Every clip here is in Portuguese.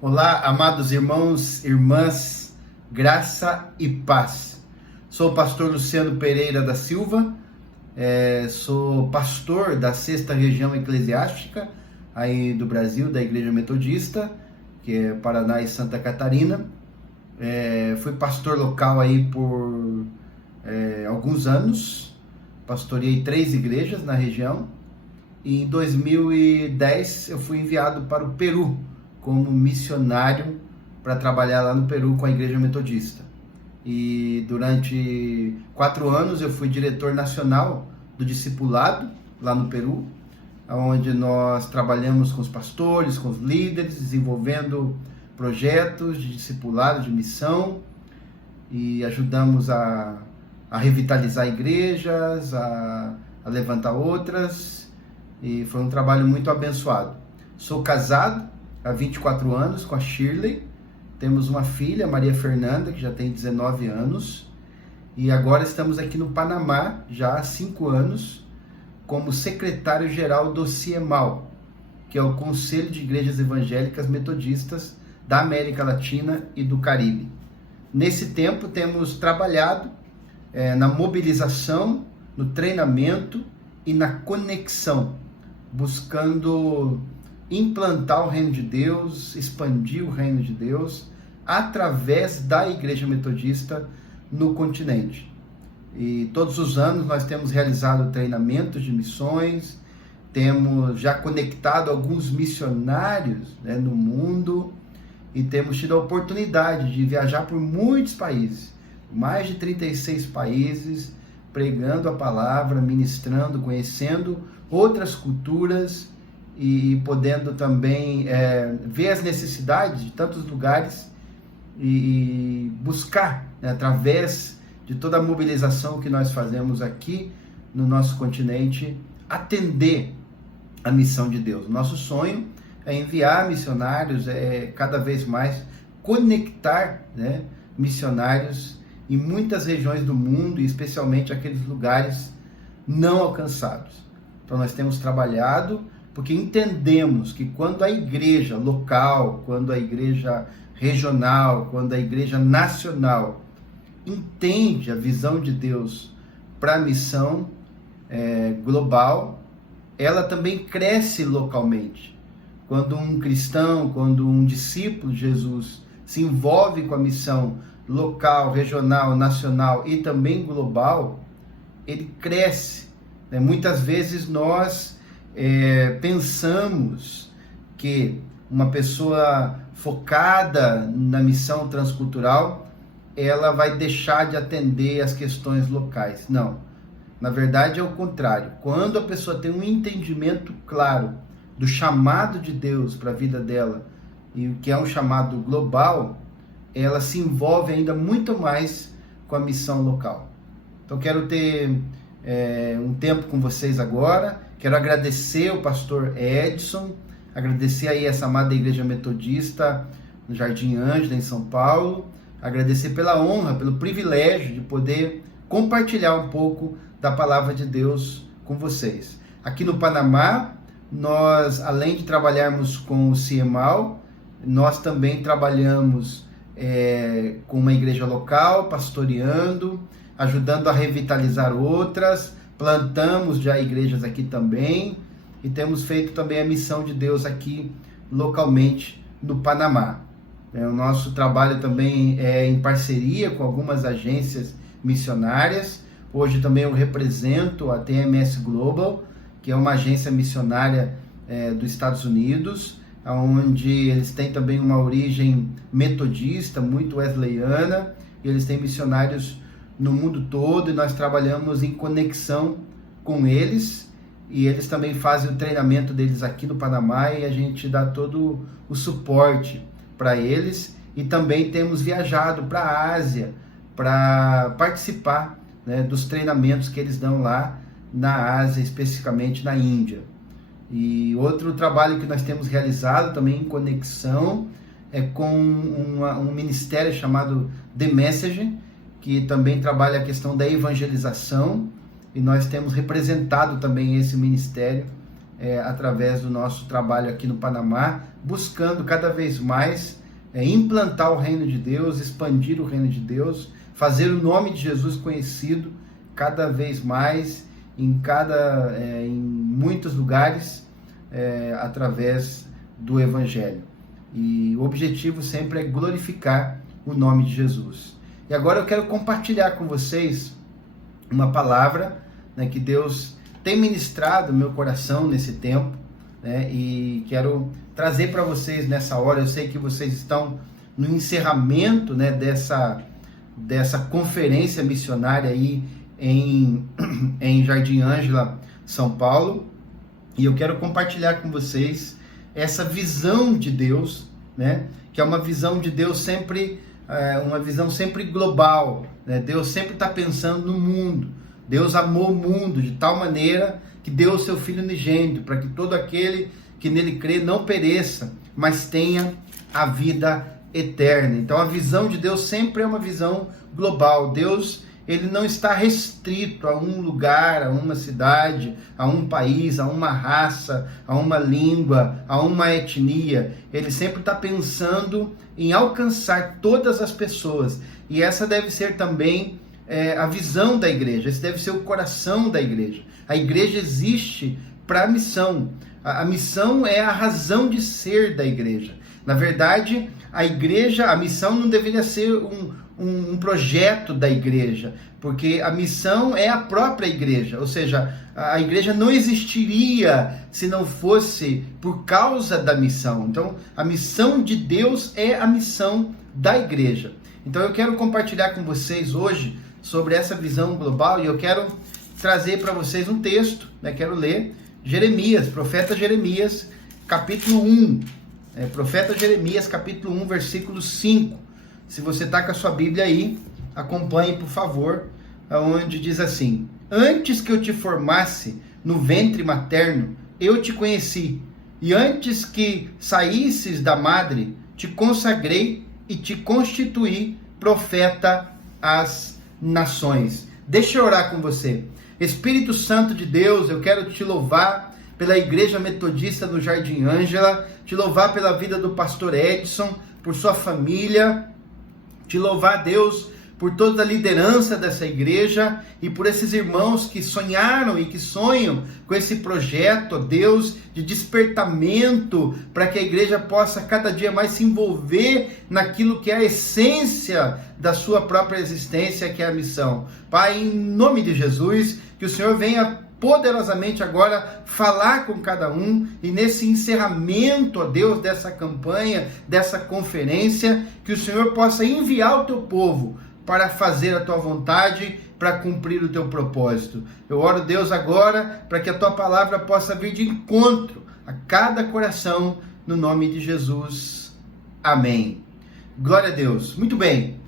Olá, amados irmãos, irmãs, graça e paz. Sou o pastor Luciano Pereira da Silva, sou pastor da 6ª Região Eclesiástica aí do Brasil, da Igreja Metodista, que é Paraná e Santa Catarina. Fui pastor local aí por alguns anos, pastoreei 3 igrejas na região, e em 2010 eu fui enviado para o Peru como missionário para trabalhar lá no Peru com a Igreja Metodista. E durante 4 anos eu fui diretor nacional do discipulado lá no Peru, onde nós trabalhamos com os pastores, com os líderes, desenvolvendo projetos de discipulado, de missão, e ajudamos a revitalizar igrejas, a levantar outras, e foi um trabalho muito abençoado. Sou casado há 24 anos com a Shirley, temos uma filha, Maria Fernanda, que já tem 19 anos, e agora estamos aqui no Panamá, já há 5 anos, como secretário-geral do CIEMAL, que é o Conselho de Igrejas Evangélicas Metodistas da América Latina e do Caribe. Nesse tempo temos trabalhado na mobilização, no treinamento e na conexão, buscando implantar o reino de Deus, expandir o reino de Deus através da Igreja Metodista no continente. E todos os anos nós temos realizado treinamentos de missões, temos já conectado alguns missionários no mundo, e temos tido a oportunidade de viajar por muitos países, mais de 36 países, pregando a palavra, ministrando, conhecendo outras culturas, e podendo também ver as necessidades de tantos lugares e buscar, através de toda a mobilização que nós fazemos aqui no nosso continente, atender a missão de Deus. Nosso sonho é enviar missionários, cada vez mais conectar missionários em muitas regiões do mundo, e especialmente aqueles lugares não alcançados. Então nós temos trabalhado, porque entendemos que quando a igreja local, quando a igreja regional, quando a igreja nacional entende a visão de Deus para a missão global, ela também cresce localmente. Quando um cristão, quando um discípulo de Jesus se envolve com a missão local, regional, nacional e também global, ele cresce. Muitas vezes nós pensamos que uma pessoa focada na missão transcultural, ela vai deixar de atender as questões locais. Não, na verdade é o contrário. Quando a pessoa tem um entendimento claro do chamado de Deus para a vida dela, e o que é um chamado global, ela se envolve ainda muito mais com a missão local. Então quero ter um tempo com vocês agora. Quero agradecer o pastor Edson, agradecer aí essa amada Igreja Metodista no Jardim Ângela, em São Paulo, agradecer pela honra, pelo privilégio de poder compartilhar um pouco da palavra de Deus com vocês. Aqui no Panamá, nós, além de trabalharmos com o CIEMAL, nós também trabalhamos com uma igreja local, pastoreando, ajudando a revitalizar outras, plantamos já igrejas aqui também, e temos feito também a missão de Deus aqui localmente no Panamá. O nosso trabalho também é em parceria com algumas agências missionárias. Hoje também eu represento a TMS Global, que é uma agência missionária dos Estados Unidos, onde eles têm também uma origem metodista, muito wesleyana, e eles têm missionários no mundo todo, e nós trabalhamos em conexão com eles, e eles também fazem o treinamento deles aqui no Panamá, e a gente dá todo o suporte para eles, e também temos viajado para a Ásia para participar dos treinamentos que eles dão lá na Ásia, especificamente na Índia. E outro trabalho que nós temos realizado também em conexão é com um ministério chamado The Message, que também trabalha a questão da evangelização, e nós temos representado também esse ministério através do nosso trabalho aqui no Panamá, buscando cada vez mais implantar o reino de Deus, expandir o reino de Deus, fazer o nome de Jesus conhecido cada vez mais em muitos lugares, através do Evangelho. E o objetivo sempre é glorificar o nome de Jesus. E agora eu quero compartilhar com vocês uma palavra, né, que Deus tem ministrado no meu coração nesse tempo, né, e quero trazer para vocês nessa hora. Eu sei que vocês estão no encerramento, né, dessa conferência missionária aí em Jardim Ângela, São Paulo, e eu quero compartilhar com vocês essa visão de Deus, né, que é uma visão de Deus sempre, uma visão sempre global, né? Deus sempre está pensando no mundo. Deus amou o mundo de tal maneira que deu o seu Filho unigênito, para que todo aquele que nele crê não pereça, mas tenha a vida eterna. Então a visão de Deus sempre é uma visão global. Deus, ele não está restrito a um lugar, a uma cidade, a um país, a uma raça, a uma língua, a uma etnia. Ele sempre está pensando em alcançar todas as pessoas. E essa deve ser também a visão da igreja. Esse deve ser o coração da igreja. A igreja existe para a missão. A missão é a razão de ser da igreja. Na verdade, a missão não deveria ser um projeto da igreja, porque a missão é a própria igreja, ou seja, a igreja não existiria se não fosse por causa da missão. Então, a missão de Deus é a missão da igreja. Então, eu quero compartilhar com vocês hoje sobre essa visão global, e eu quero trazer para vocês um texto, né? Quero ler Jeremias, profeta Jeremias, capítulo 1, profeta Jeremias, capítulo 1, versículo 5. Se você está com a sua Bíblia aí, acompanhe, por favor, onde diz assim: antes que eu te formasse no ventre materno, eu te conheci, e antes que saísses da madre, te consagrei e te constituí profeta às nações. Deixa eu orar com você. Espírito Santo de Deus, eu quero te louvar pela Igreja Metodista do Jardim Ângela, te louvar pela vida do pastor Edson, por sua família, te louvar, Deus, por toda a liderança dessa igreja e por esses irmãos que sonharam e que sonham com esse projeto, Deus, de despertamento, para que a igreja possa cada dia mais se envolver naquilo que é a essência da sua própria existência, que é a missão. Pai, em nome de Jesus, que o Senhor venha poderosamente agora falar com cada um, e nesse encerramento, ó Deus, dessa campanha, dessa conferência, que o Senhor possa enviar o teu povo para fazer a tua vontade, para cumprir o teu propósito. Eu oro, Deus, agora, para que a tua palavra possa vir de encontro a cada coração, no nome de Jesus. Amém. Glória a Deus. Muito bem.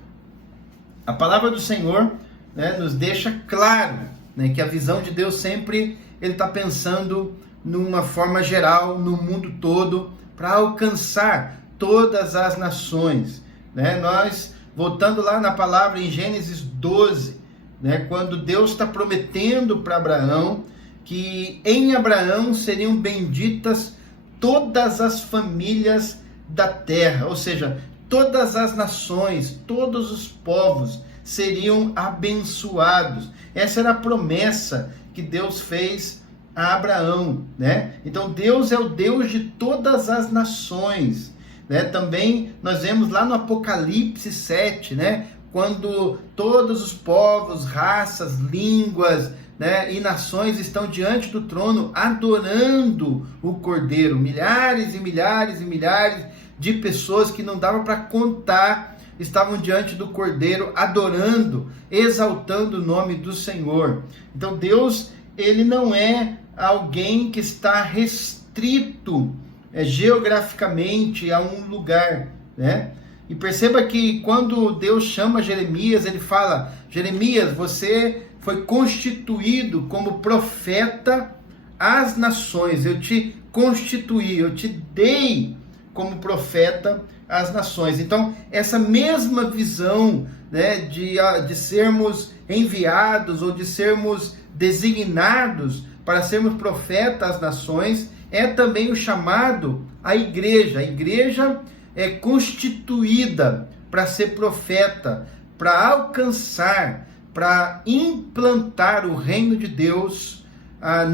A palavra do Senhor, né, nos deixa claro, né, que a visão de Deus sempre ele está pensando numa forma geral, no mundo todo, para alcançar todas as nações. Né? Nós, voltando lá na palavra em Gênesis 12, né, quando Deus está prometendo para Abraão que em Abraão seriam benditas todas as famílias da terra, ou seja, todas as nações, todos os povos seriam abençoados. Essa era a promessa que Deus fez a Abraão, né? Então Deus é o Deus de todas as nações, né? Também nós vemos lá no Apocalipse 7, né? Quando todos os povos, raças, línguas, né, e nações estão diante do trono adorando o Cordeiro. Milhares e milhares e milhares de pessoas que não dava para contar estavam diante do Cordeiro adorando, exaltando o nome do Senhor. Então Deus, ele não é alguém que está restrito geograficamente a um lugar, né? E perceba que quando Deus chama Jeremias, ele fala: Jeremias, você foi constituído como profeta às nações. Eu te constituí, eu te dei como profeta às nações. Então, essa mesma visão, né, de sermos enviados ou de sermos designados para sermos profetas às nações, é também o chamado à igreja. A igreja é constituída para ser profeta, para alcançar, para implantar o reino de Deus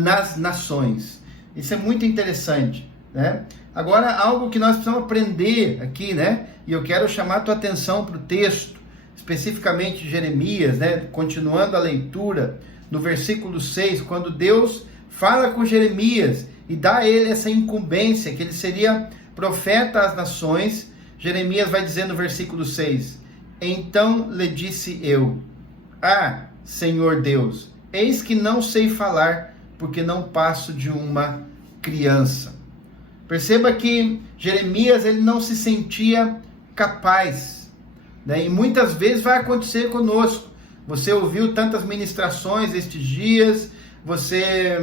nas nações. Isso é muito interessante, né? Agora, algo que nós precisamos aprender aqui, né? E eu quero chamar a tua atenção para o texto, especificamente de Jeremias, né? Continuando a leitura, no versículo 6, quando Deus fala com Jeremias e dá a ele essa incumbência, que ele seria profeta às nações. Jeremias vai dizer no versículo 6, então lhe disse eu, Senhor Deus, eis que não sei falar, porque não passo de uma criança. Perceba que Jeremias, ele não se sentia capaz, né? E muitas vezes vai acontecer conosco. Você ouviu tantas ministrações estes dias, você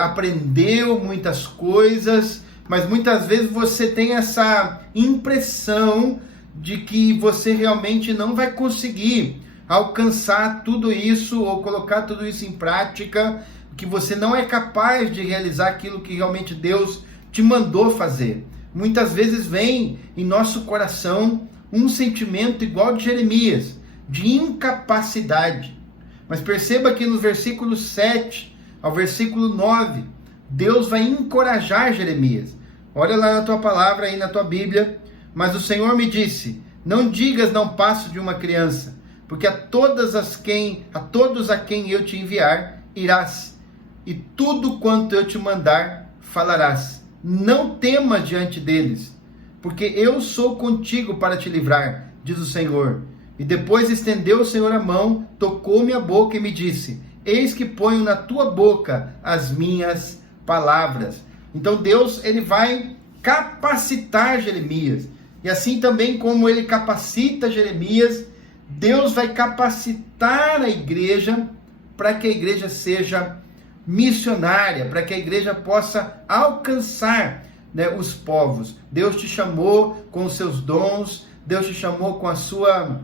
aprendeu muitas coisas, mas muitas vezes você tem essa impressão de que você realmente não vai conseguir alcançar tudo isso ou colocar tudo isso em prática, que você não é capaz de realizar aquilo que realmente Deus te mandou fazer. Muitas vezes vem em nosso coração um sentimento igual de Jeremias, de incapacidade. Mas perceba que no versículo 7 ao versículo 9, Deus vai encorajar Jeremias. Olha lá na tua palavra, aí na tua Bíblia. Mas o Senhor me disse, não digas não passo de uma criança, porque a todos a quem eu te enviar, irás, e tudo quanto eu te mandar, falarás. Não temas diante deles, porque eu sou contigo para te livrar, diz o Senhor. E depois estendeu o Senhor a mão, tocou-me a boca e me disse, eis que ponho na tua boca as minhas palavras. Então Deus, ele vai capacitar Jeremias. E assim também como ele capacita Jeremias, Deus vai capacitar a igreja para que a igreja seja missionária, para que a igreja possa alcançar, né, os povos. Deus te chamou com os seus dons, Deus te chamou com a sua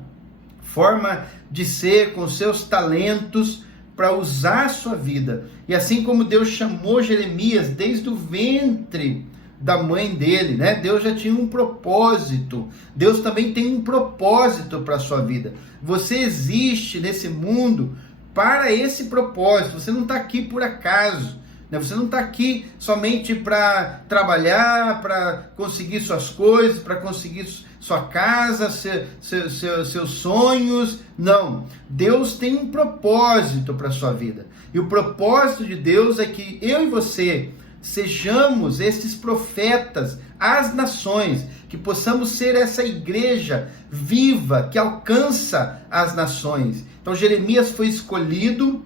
forma de ser, com os seus talentos, para usar a sua vida. E assim como Deus chamou Jeremias desde o ventre da mãe dele, né? Deus já tinha um propósito. Deus também tem um propósito para a sua vida. Você existe nesse mundo para esse propósito. Você não está aqui por acaso, né? Você não está aqui somente para trabalhar, para conseguir suas coisas, para conseguir sua casa, seus sonhos. Não. Deus tem um propósito para a sua vida. E o propósito de Deus é que eu e você sejamos esses profetas às nações, que possamos ser essa igreja viva que alcança as nações. Então Jeremias foi escolhido,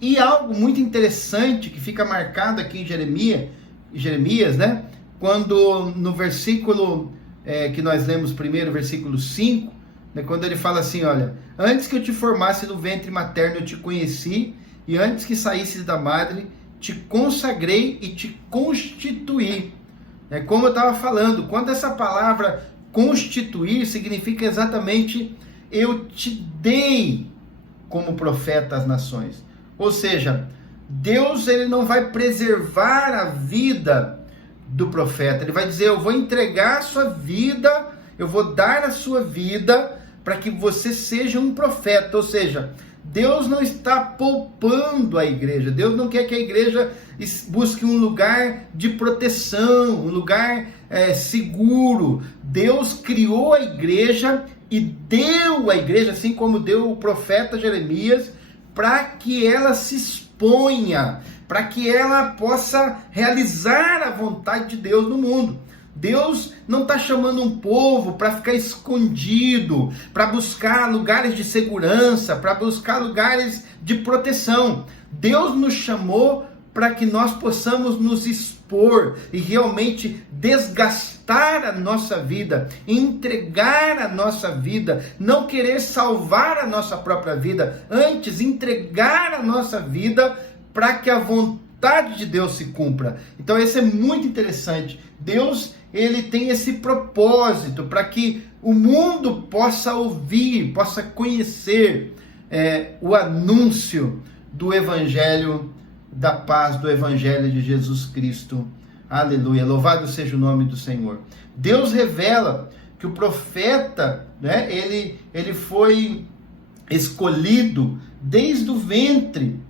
e algo muito interessante que fica marcado aqui em Jeremias, né? Quando no versículo que nós lemos primeiro, versículo 5, né? Quando ele fala assim, olha, antes que eu te formasse no ventre materno eu te conheci, e antes que saísses da madre te consagrei e te constituí. Como eu estava falando, quando essa palavra constituir significa exatamente eu te dei como profeta às nações. Ou seja, Deus, ele não vai preservar a vida do profeta, ele vai dizer, eu vou entregar a sua vida, eu vou dar a sua vida para que você seja um profeta. Ou seja, Deus não está poupando a igreja. Deus não quer que a igreja busque um lugar de proteção, um lugar seguro. Deus criou a igreja e deu a igreja, assim como deu o profeta Jeremias, para que ela se exponha, para que ela possa realizar a vontade de Deus no mundo. Deus não está chamando um povo para ficar escondido, para buscar lugares de segurança, para buscar lugares de proteção. Deus nos chamou para que nós possamos nos expor e realmente desgastar a nossa vida, entregar a nossa vida, não querer salvar a nossa própria vida, antes entregar a nossa vida para que a vontade de Deus se cumpra. Então isso é muito interessante. Deus, ele tem esse propósito para que o mundo possa ouvir, possa conhecer o anúncio do Evangelho da paz do Evangelho de Jesus Cristo. Aleluia, louvado seja o nome do Senhor. Deus revela que o profeta, né, ele foi escolhido desde o ventre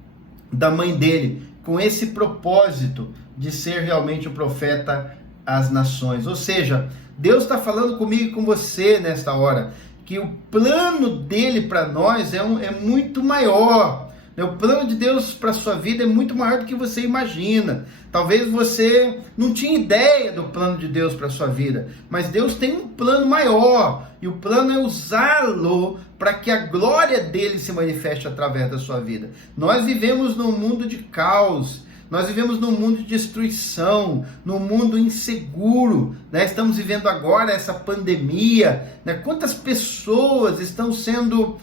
da mãe dele, com esse propósito de ser realmente o profeta às nações. Ou seja, Deus está falando comigo e com você nesta hora, que o plano dele para nós é muito maior. O plano de Deus para a sua vida é muito maior do que você imagina. Talvez você não tinha ideia do plano de Deus para a sua vida, mas Deus tem um plano maior, e o plano é usá-lo para que a glória dele se manifeste através da sua vida. Nós vivemos num mundo de caos, nós vivemos num mundo de destruição, num mundo inseguro, né? Estamos vivendo agora essa pandemia, né? Quantas pessoas estão sendo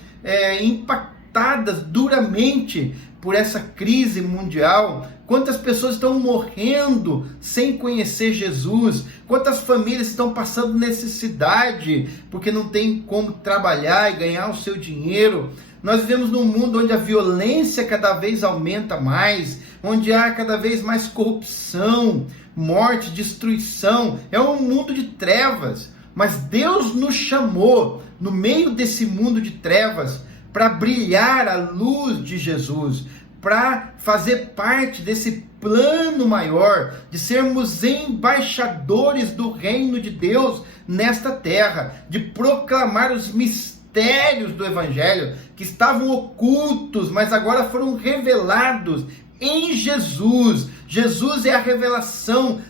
impactadas duramente por essa crise mundial? Quantas pessoas estão morrendo sem conhecer Jesus? Quantas famílias estão passando necessidade porque não tem como trabalhar e ganhar o seu dinheiro? Nós vivemos num mundo onde a violência cada vez aumenta mais, onde há cada vez mais corrupção, morte, destruição. É um mundo de trevas, mas Deus nos chamou no meio desse mundo de trevas para brilhar a luz de Jesus, para fazer parte desse plano maior, de sermos embaixadores do reino de Deus nesta terra, de proclamar os mistérios do Evangelho que estavam ocultos, mas agora foram revelados em Jesus. Jesus é a revelação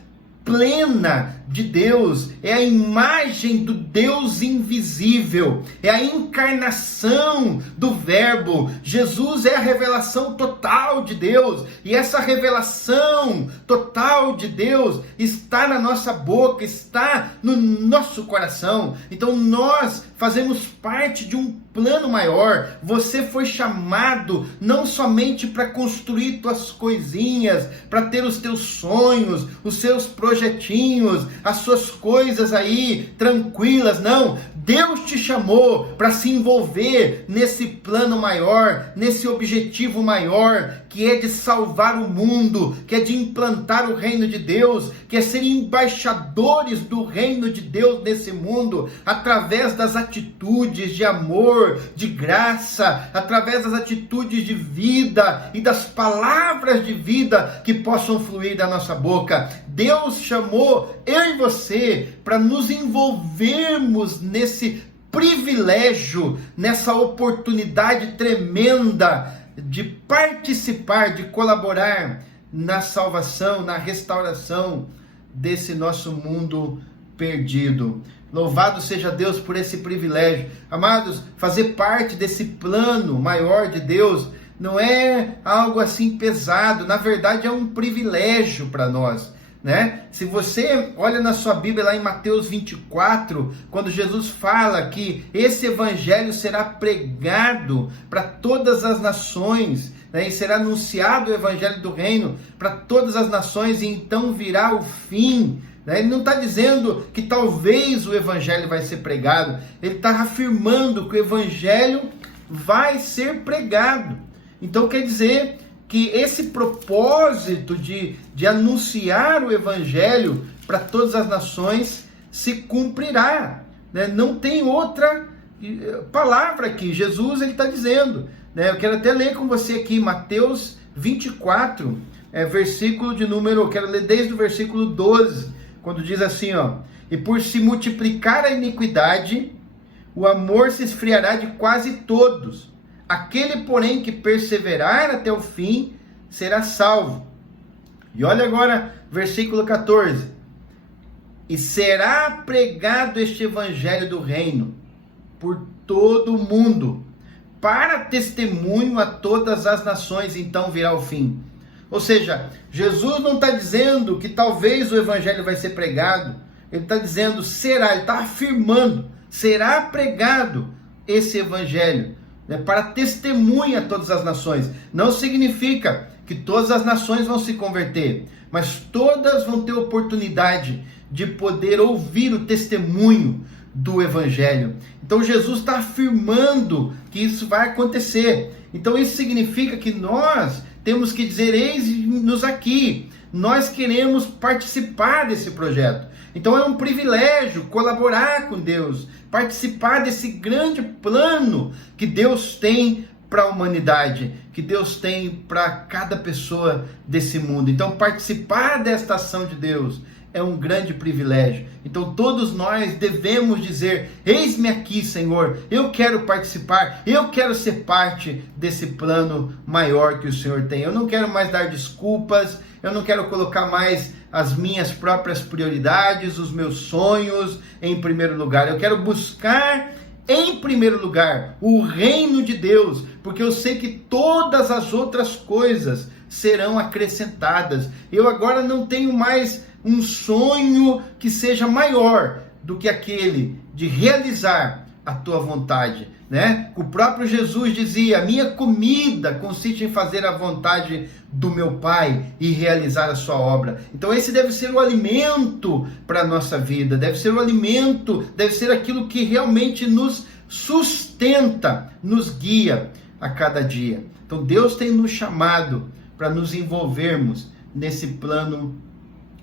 plena de Deus, é a imagem do Deus invisível, é a encarnação do Verbo. Jesus é a revelação total de Deus, e essa revelação total de Deus está na nossa boca, está no nosso coração. Então nós fazemos parte de um plano maior. Você foi chamado não somente para construir tuas coisinhas, para ter os teus sonhos, os seus projetinhos, as suas coisas aí tranquilas, não. Deus te chamou para se envolver nesse plano maior, nesse objetivo maior, que é de salvar o mundo, que é de implantar o reino de Deus, que é ser embaixadores do reino de Deus nesse mundo, através das atitudes de amor, de graça, através das atitudes de vida e das palavras de vida que possam fluir da nossa boca. Deus chamou eu e você para nos envolvermos nesse privilégio, nessa oportunidade tremenda de participar, de colaborar na salvação, na restauração desse nosso mundo perdido. Louvado seja Deus por esse privilégio. Amados, fazer parte desse plano maior de Deus não é algo assim pesado, na verdade é um privilégio para nós, né? Se você olha na sua Bíblia lá em Mateus 24, quando Jesus fala que esse evangelho será pregado para todas as nações, né? E será anunciado o evangelho do reino para todas as nações, e então virá o fim. Ele não está dizendo que talvez o evangelho vai ser pregado, ele está afirmando que o evangelho vai ser pregado. Então quer dizer que esse propósito de anunciar o evangelho para todas as nações se cumprirá, né? Não tem outra palavra aqui. Jesus está dizendo, né? Eu quero até ler com você aqui Mateus 24, versículo de número, quero ler desde o versículo 12, quando diz assim, ó: e por se multiplicar a iniquidade, o amor se esfriará de quase todos. Aquele, porém, que perseverar até o fim, será salvo. E olha agora, versículo 14. E será pregado este evangelho do reino por todo o mundo, para testemunho a todas as nações, então virá o fim. Ou seja, Jesus não está dizendo que talvez o evangelho vai ser pregado, ele está dizendo será, ele está afirmando, será pregado esse evangelho, né, para testemunha a todas as nações. Não significa que todas as nações vão se converter, mas todas vão ter oportunidade de poder ouvir o testemunho do evangelho. Então Jesus está afirmando que isso vai acontecer. Então isso significa que nós temos que dizer: eis-nos aqui, nós queremos participar desse projeto. Então é um privilégio colaborar com Deus, participar desse grande plano que Deus tem para a humanidade, que Deus tem para cada pessoa desse mundo. Então participar desta ação de Deus é um grande privilégio. Então todos nós devemos dizer: eis-me aqui, Senhor, eu quero participar, eu quero ser parte desse plano maior que o Senhor tem. Eu não quero mais dar desculpas, eu não quero colocar mais as minhas próprias prioridades, os meus sonhos em primeiro lugar. Eu quero buscar em primeiro lugar o reino de Deus, porque eu sei que todas as outras coisas serão acrescentadas. Eu agora não tenho mais um sonho que seja maior do que aquele de realizar a tua vontade, né? O próprio Jesus dizia: minha comida consiste em fazer a vontade do meu Pai e realizar a sua obra. Então esse deve ser o alimento para a nossa vida, deve ser o alimento, deve ser aquilo que realmente nos sustenta, nos guia a cada dia. Então Deus tem nos chamado para nos envolvermos nesse plano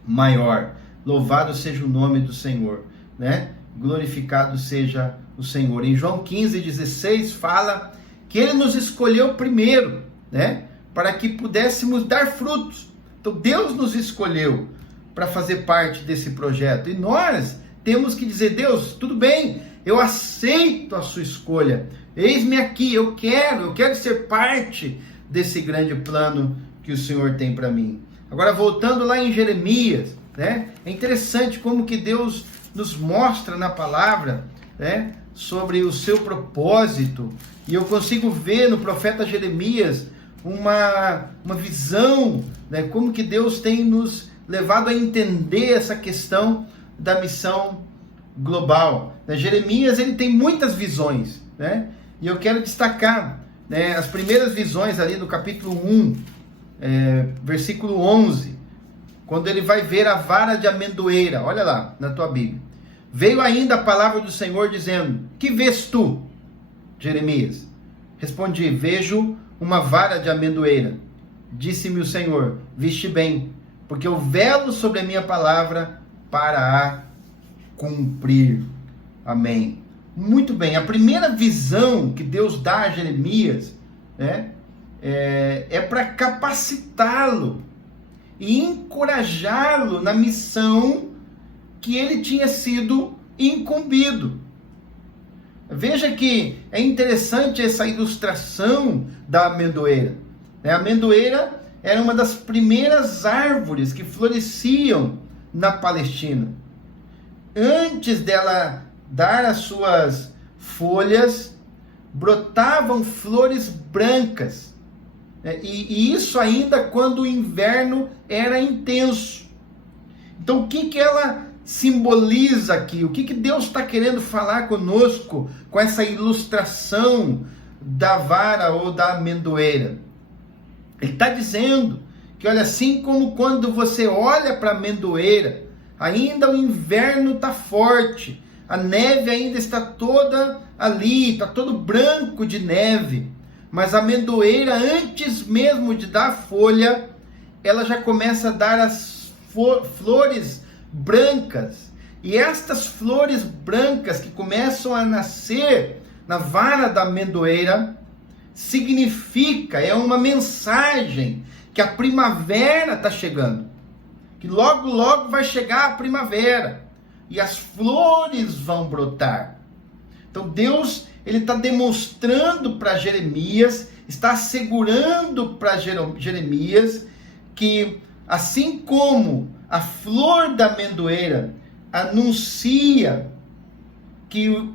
maior. Louvado seja o nome do Senhor, né? Glorificado seja o Senhor. Em João 15:16 fala que Ele nos escolheu primeiro, né? Para que pudéssemos dar frutos. Então Deus nos escolheu para fazer parte desse projeto. E nós temos que dizer: Deus, tudo bem, eu aceito a sua escolha. Eis-me aqui, eu quero ser parte desse grande plano que o Senhor tem para mim. Agora, voltando lá em Jeremias, né? É interessante como que Deus nos mostra na palavra, né, sobre o seu propósito. E eu consigo ver no profeta Jeremias uma visão, né, como que Deus tem nos levado a entender essa questão da missão global. Jeremias, ele tem muitas visões, né? E eu quero destacar, né, as primeiras visões ali no capítulo 1, versículo 11, quando ele vai ver a vara de amendoeira. Olha lá na tua Bíblia. Veio ainda a palavra do Senhor dizendo: que vês tu, Jeremias? Respondi: vejo uma vara de amendoeira. Disse-me o Senhor: viste bem, porque eu velo sobre a minha palavra para a cumprir. Amém. Muito bem. A primeira visão que Deus dá a Jeremias, né, é para capacitá-lo e encorajá-lo na missão que ele tinha sido incumbido. Veja que é interessante essa ilustração da amendoeira. A amendoeira era uma das primeiras árvores que floresciam na Palestina. Antes dela dar as suas folhas, brotavam flores brancas. E isso ainda quando o inverno era intenso. Então o que ela simboliza aqui? O que Deus está querendo falar conosco com essa ilustração da vara ou da amendoeira? Ele está dizendo que, olha, assim como quando você olha para a amendoeira, ainda o inverno está forte, a neve ainda está toda ali, está todo branco de neve, mas a amendoeira, antes mesmo de dar folha, ela já começa a dar as flores brancas. E estas flores brancas que começam a nascer na vara da amendoeira, significa, é uma mensagem que a primavera está chegando. Que logo, logo vai chegar a primavera. E as flores vão brotar. Então Deus, ele está demonstrando para Jeremias, está assegurando para Jeremias que assim como a flor da amendoeira anuncia que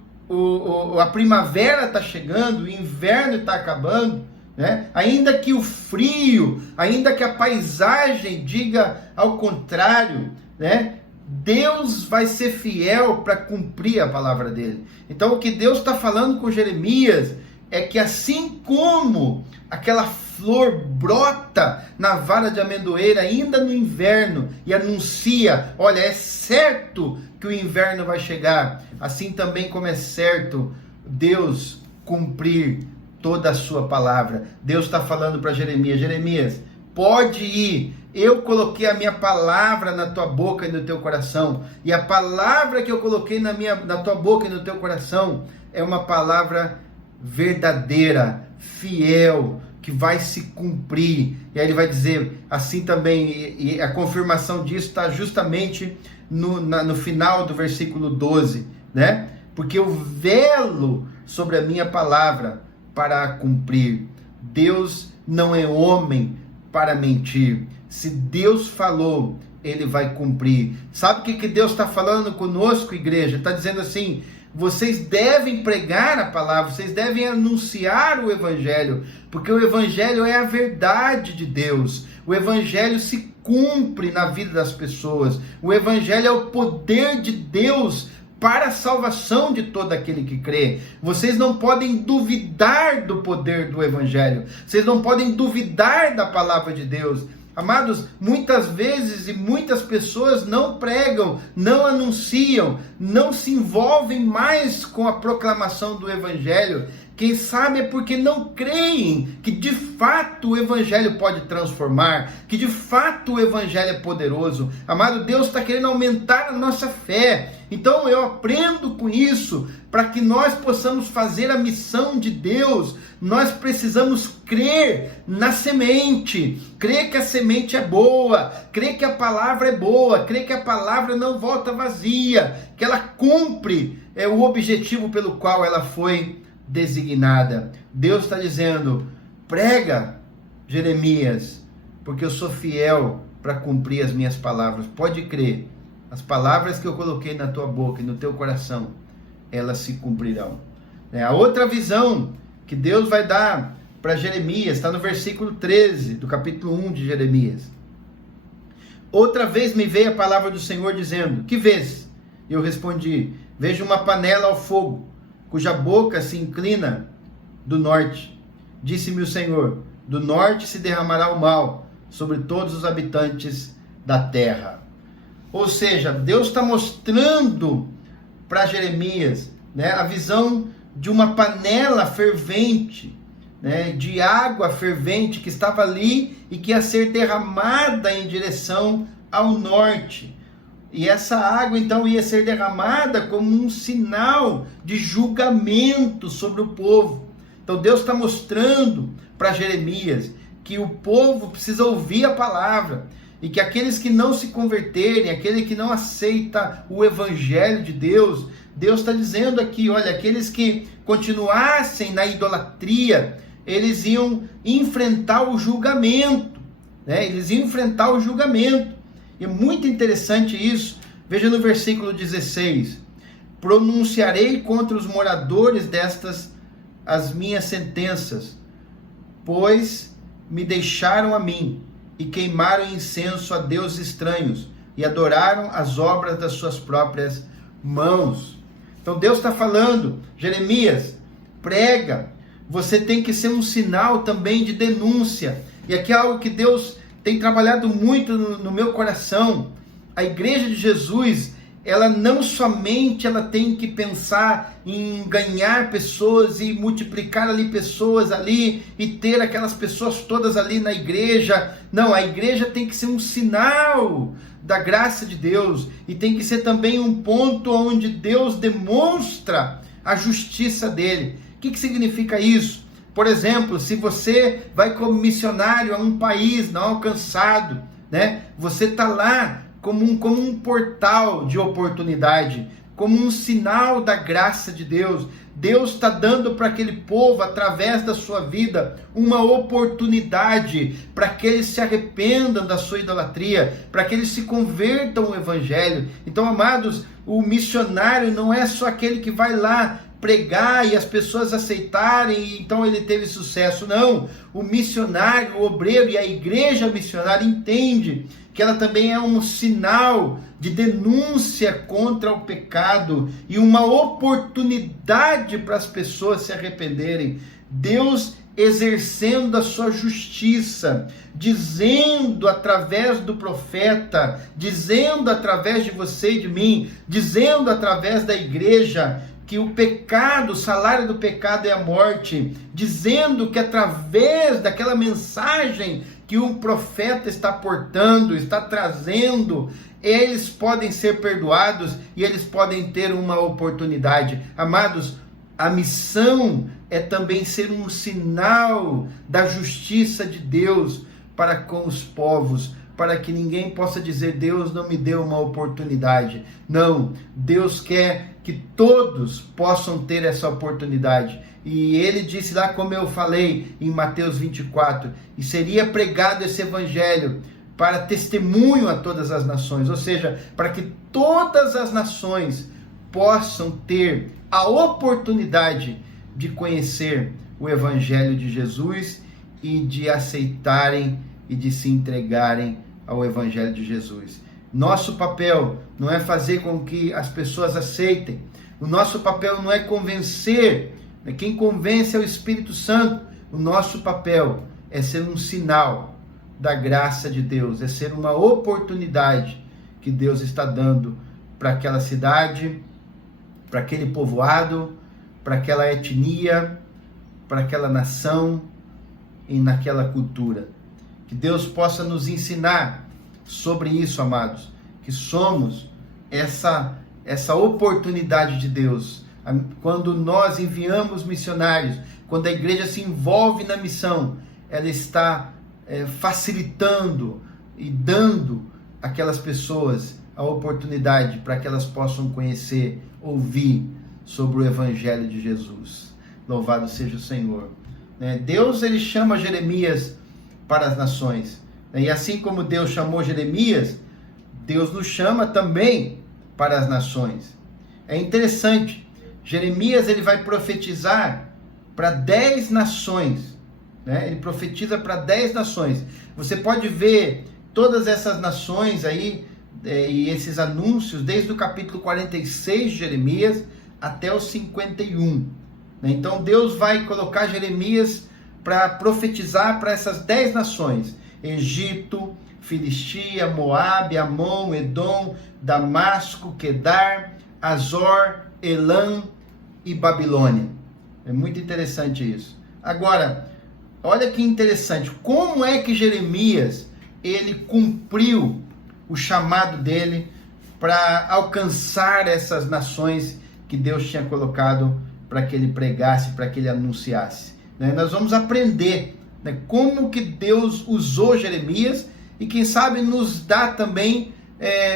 a primavera está chegando, o inverno está acabando, né? Ainda que o frio, ainda que a paisagem diga ao contrário, né? Deus vai ser fiel para cumprir a palavra dele. Então o que Deus está falando com Jeremias é que assim como aquela flor brota na vara de amendoeira ainda no inverno e anuncia, olha, é certo que o inverno vai chegar, assim também como é certo Deus cumprir toda a sua palavra. Deus está falando para Jeremias: Jeremias, pode ir, eu coloquei a minha palavra na tua boca e no teu coração, e a palavra que eu coloquei na tua boca e no teu coração é uma palavra verdadeira, fiel, que vai se cumprir. E aí ele vai dizer assim também, e a confirmação disso está justamente no final do versículo 12, né? Porque eu velo sobre a minha palavra para a cumprir. Deus não é homem para mentir. Se Deus falou, ele vai cumprir. Sabe o que Deus está falando conosco, igreja? Está dizendo assim: vocês devem pregar a palavra, vocês devem anunciar o evangelho, porque o evangelho é a verdade de Deus. O evangelho se cumpre na vida das pessoas. O evangelho é o poder de Deus para a salvação de todo aquele que crê. Vocês não podem duvidar do poder do evangelho. Vocês não podem duvidar da palavra de Deus. Amados, muitas vezes e muitas pessoas não pregam, não anunciam, não se envolvem mais com a proclamação do evangelho. Quem sabe é porque não creem que de fato o evangelho pode transformar, que de fato o evangelho é poderoso. Amado, Deus está querendo aumentar a nossa fé. Então eu aprendo com isso, para que nós possamos fazer a missão de Deus. Nós precisamos crer na semente, crer que a semente é boa, crer que a palavra é boa, crer que a palavra não volta vazia, que ela cumpre o objetivo pelo qual ela foi designada. Deus está dizendo: prega, Jeremias, porque eu sou fiel para cumprir as minhas palavras. Pode crer, as palavras que eu coloquei na tua boca e no teu coração, elas se cumprirão. A outra visão que Deus vai dar para Jeremias está no versículo 13 do capítulo 1 de Jeremias. Outra vez me veio a palavra do Senhor dizendo: que vês? E eu respondi: vejo uma panela ao fogo, cuja boca se inclina do norte. Disse-me o Senhor: do norte se derramará o mal sobre todos os habitantes da terra. Ou seja, Deus está mostrando para Jeremias, a visão de uma panela fervente, de água fervente que estava ali e que ia ser derramada em direção ao norte. E essa água então ia ser derramada como um sinal de julgamento sobre o povo. Então Deus está mostrando para Jeremias que o povo precisa ouvir a palavra, e que aqueles que não se converterem, aquele que não aceita o evangelho de Deus, Deus está dizendo aqui: olha, aqueles que continuassem na idolatria, eles iam enfrentar o julgamento, eles iam enfrentar o julgamento. E é muito interessante isso. Veja no versículo 16: pronunciarei contra os moradores destas as minhas sentenças, pois me deixaram a mim e queimaram incenso a deuses estranhos e adoraram as obras das suas próprias mãos. Então Deus está falando: Jeremias, prega, você tem que ser um sinal também de denúncia. E aqui é algo que Deus tem trabalhado muito no meu coração. A igreja de Jesus, ela não somente ela tem que pensar em ganhar pessoas e multiplicar ali pessoas ali e ter aquelas pessoas todas ali na igreja. Não, a igreja tem que ser um sinal da graça de Deus, e tem que ser também um ponto onde Deus demonstra a justiça dele. O que significa isso? Por exemplo, se você vai como missionário a um país não alcançado, você está lá como um portal de oportunidade, como um sinal da graça de Deus. Deus está dando para aquele povo, através da sua vida, uma oportunidade para que eles se arrependam da sua idolatria, para que eles se convertam ao evangelho. Então, amados, o missionário não é só aquele que vai lá pregar e as pessoas aceitarem e então ele teve sucesso. Não, o missionário, o obreiro e a igreja missionária entende que ela também é um sinal de denúncia contra o pecado e uma oportunidade para as pessoas se arrependerem. Deus exercendo a sua justiça, dizendo através do profeta, dizendo através de você e de mim, dizendo através da igreja, que o pecado, o salário do pecado é a morte, dizendo que através daquela mensagem que um profeta está portando, está trazendo, eles podem ser perdoados e eles podem ter uma oportunidade. Amados, a missão é também ser um sinal da justiça de Deus para com os povos, para que ninguém possa dizer, Deus não me deu uma oportunidade. Não, Deus quer que todos possam ter essa oportunidade. E ele disse lá, como eu falei em Mateus 24, e seria pregado esse evangelho para testemunho a todas as nações, ou seja, para que todas as nações possam ter a oportunidade de conhecer o evangelho de Jesus e de aceitarem e de se entregarem ao evangelho de Jesus. Nosso papel não é fazer com que as pessoas aceitem. O nosso papel não é convencer. Quem convence é o Espírito Santo. O nosso papel é ser um sinal da graça de Deus, é ser uma oportunidade que Deus está dando para aquela cidade, para aquele povoado, para aquela etnia, para aquela nação e naquela cultura. Que Deus possa nos ensinar sobre isso, amados, que somos essa oportunidade de Deus. Quando nós enviamos missionários, quando a igreja se envolve na missão, ela está facilitando e dando àquelas pessoas a oportunidade para que elas possam conhecer, ouvir sobre o evangelho de Jesus. Louvado seja o Senhor. Deus, ele chama Jeremias para as nações. E assim como Deus chamou Jeremias, Deus nos chama também para as nações. É interessante, Jeremias ele vai profetizar para 10 nações. Ele profetiza para 10 nações. Você pode ver todas essas nações aí, e esses anúncios, desde o capítulo 46 de Jeremias até o 51. Então Deus vai colocar Jeremias para profetizar para essas 10 nações: Egito, Filistia, Moabe, Amon, Edom, Damasco, Quedar, Azor, Elã e Babilônia. É muito interessante isso. Agora, olha que interessante, como é que Jeremias ele cumpriu o chamado dele para alcançar essas nações que Deus tinha colocado para que ele pregasse, para que ele anunciasse. Nós vamos aprender como que Deus usou Jeremias e quem sabe nos dá também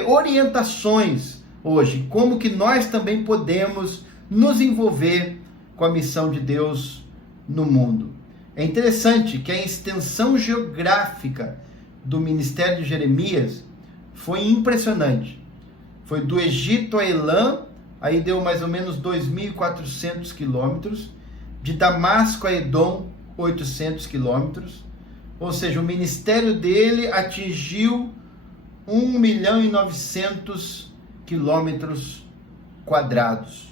orientações hoje, como que nós também podemos nos envolver com a missão de Deus no mundo. É interessante que a extensão geográfica do ministério de Jeremias foi impressionante. Foi do Egito a Elã, aí deu mais ou menos 2.400 quilômetros, de Damasco a Edom, 800 quilômetros, ou seja, o ministério dele atingiu 1.900.000 quilômetros quadrados,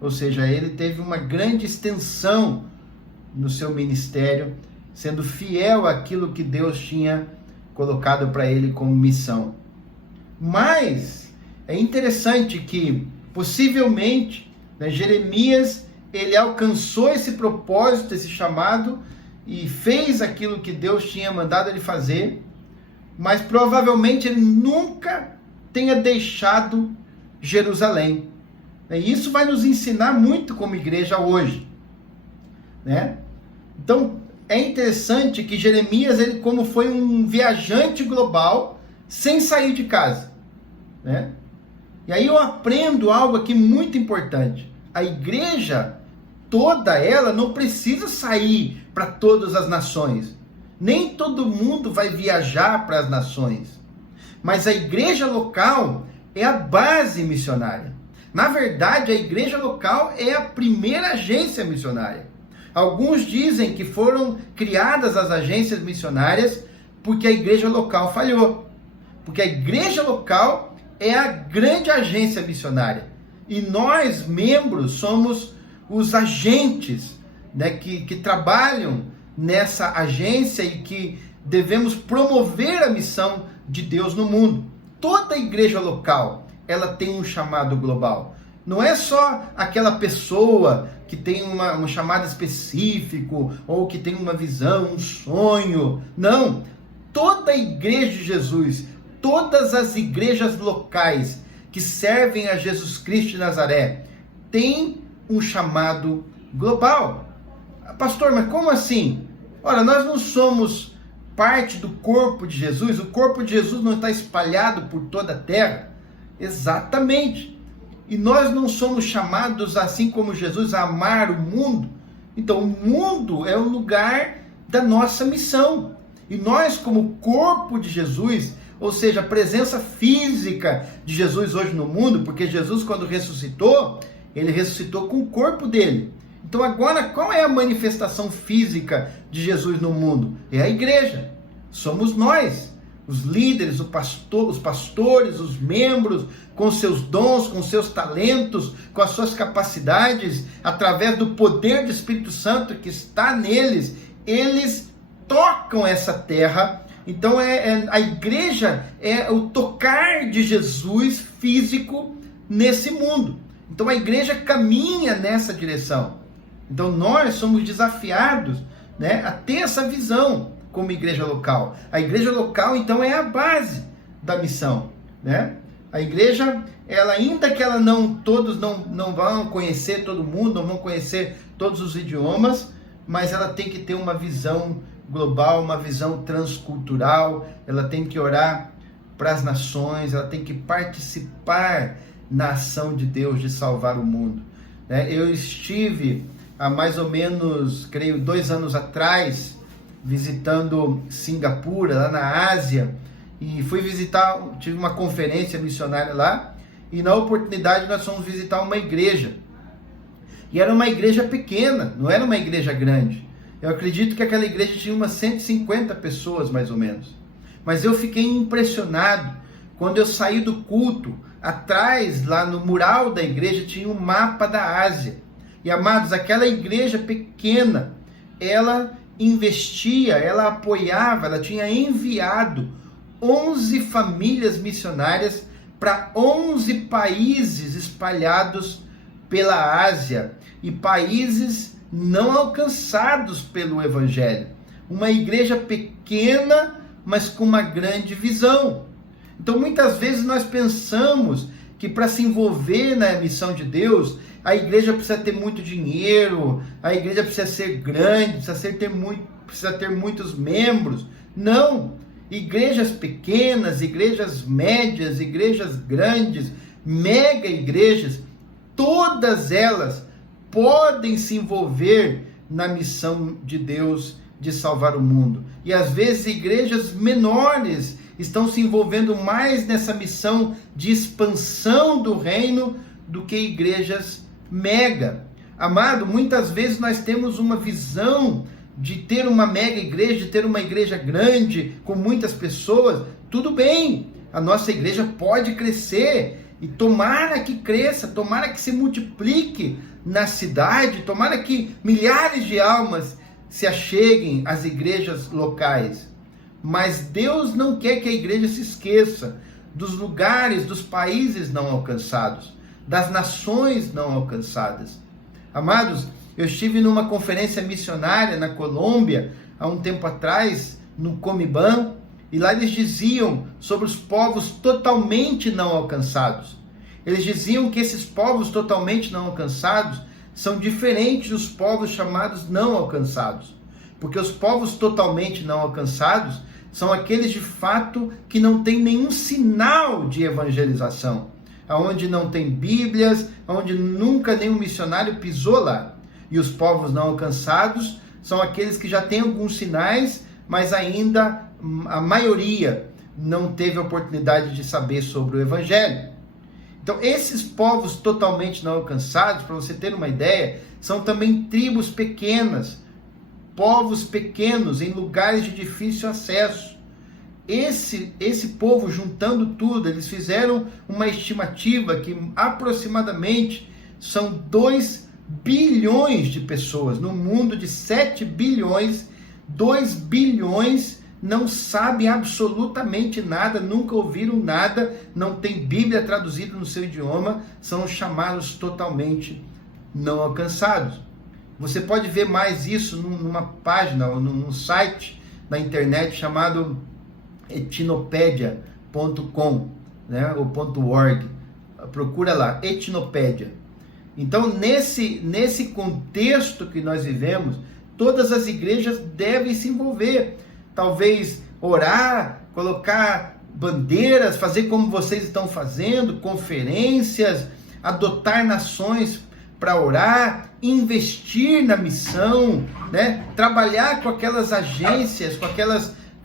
Ou seja, ele teve uma grande extensão no seu ministério, sendo fiel àquilo que Deus tinha colocado para ele como missão. Mas é interessante que, possivelmente, Jeremias ele alcançou esse propósito, esse chamado, e fez aquilo que Deus tinha mandado ele fazer, mas provavelmente ele nunca tenha deixado Jerusalém. E isso vai nos ensinar muito como igreja hoje. Então, é interessante que Jeremias, ele como foi um viajante global, sem sair de casa. E aí eu aprendo algo aqui muito importante. A igreja, toda ela, não precisa sair para todas as nações. Nem todo mundo vai viajar para as nações. Mas a igreja local é a base missionária. Na verdade, a igreja local é a primeira agência missionária. Alguns dizem que foram criadas as agências missionárias porque a igreja local falhou. Porque a igreja local é a grande agência missionária. E nós, membros, somos os agentes que trabalham nessa agência e que devemos promover a missão de Deus no mundo. Toda igreja local, ela tem um chamado global. Não é só aquela pessoa que tem um chamado específico, ou que tem uma visão, um sonho. Não, toda a igreja de Jesus, todas as igrejas locais que servem a Jesus Cristo de Nazaré, tem um chamado global. Pastor, mas como assim? Ora, nós não somos parte do corpo de Jesus, o corpo de Jesus não está espalhado por toda a terra? Exatamente. E nós não somos chamados, assim como Jesus, a amar o mundo. Então, o mundo é o lugar da nossa missão. E nós, como corpo de Jesus, ou seja, a presença física de Jesus hoje no mundo, porque Jesus, quando ressuscitou, ele ressuscitou com o corpo dele. Então, agora, qual é a manifestação física de Jesus no mundo? É a igreja. Somos nós. Os líderes, os pastores, os membros, com seus dons, com seus talentos, com as suas capacidades, através do poder do Espírito Santo que está neles, eles tocam essa terra. Então a igreja é o tocar de Jesus físico nesse mundo. Então a igreja caminha nessa direção. Então nós somos desafiados, né, a ter essa visão como igreja local. A igreja local, então, é a base da missão, né? A igreja, ela, ainda que ela todos não vão conhecer todo mundo, não vão conhecer todos os idiomas, mas ela tem que ter uma visão global, uma visão transcultural, ela tem que orar para as nações, ela tem que participar na ação de Deus de salvar o mundo, né? Eu estive há mais ou menos, creio, 2 anos atrás, visitando Singapura, lá na Ásia, e fui visitar, tive uma conferência missionária lá, e na oportunidade nós fomos visitar uma igreja, e era uma igreja pequena, não era uma igreja grande. Eu acredito que aquela igreja tinha umas 150 pessoas, mais ou menos, mas eu fiquei impressionado, quando eu saí do culto, atrás, lá no mural da igreja, tinha um mapa da Ásia, e amados, aquela igreja pequena, ela investia, ela apoiava, ela tinha enviado 11 famílias missionárias para 11 países espalhados pela Ásia e países não alcançados pelo Evangelho. Uma igreja pequena, mas com uma grande visão. Então, muitas vezes nós pensamos que para se envolver na missão de Deus, a igreja precisa ter muito dinheiro, a igreja precisa ser grande, precisa ter muitos membros. Não! Igrejas pequenas, igrejas médias, igrejas grandes, mega igrejas, todas elas podem se envolver na missão de Deus de salvar o mundo. E às vezes igrejas menores estão se envolvendo mais nessa missão de expansão do reino do que igrejas mega. Amado, muitas vezes nós temos uma visão de ter uma mega igreja, de ter uma igreja grande, com muitas pessoas. Tudo bem, a nossa igreja pode crescer, e tomara que cresça, tomara que se multiplique na cidade, tomara que milhares de almas se acheguem às igrejas locais. Mas Deus não quer que a igreja se esqueça dos lugares, dos países não alcançados, das nações não alcançadas. Amados, eu estive numa conferência missionária na Colômbia, há um tempo atrás, no Comiban, e lá eles diziam sobre os povos totalmente não alcançados. Eles diziam que esses povos totalmente não alcançados são diferentes dos povos chamados não alcançados. Porque os povos totalmente não alcançados são aqueles de fato que não têm nenhum sinal de evangelização, onde não tem Bíblias, onde nunca nenhum missionário pisou lá. E os povos não alcançados são aqueles que já têm alguns sinais, mas ainda a maioria não teve a oportunidade de saber sobre o Evangelho. Então, esses povos totalmente não alcançados, para você ter uma ideia, são também tribos pequenas, povos pequenos em lugares de difícil acesso. Esse povo, juntando tudo, eles fizeram uma estimativa que aproximadamente são 2 bilhões de pessoas. No mundo de 7 bilhões, 2 bilhões não sabem absolutamente nada, nunca ouviram nada, não tem Bíblia traduzida no seu idioma, são chamados totalmente não alcançados. Você pode ver mais isso numa página, ou num site na internet chamado etnopedia.com, né, ou .org. Procura lá, Etnopédia. Então, nesse contexto que nós vivemos, todas as igrejas devem se envolver. Talvez orar, colocar bandeiras, fazer como vocês estão fazendo, conferências, adotar nações para orar, investir na missão, né? Trabalhar com aquelas agências, com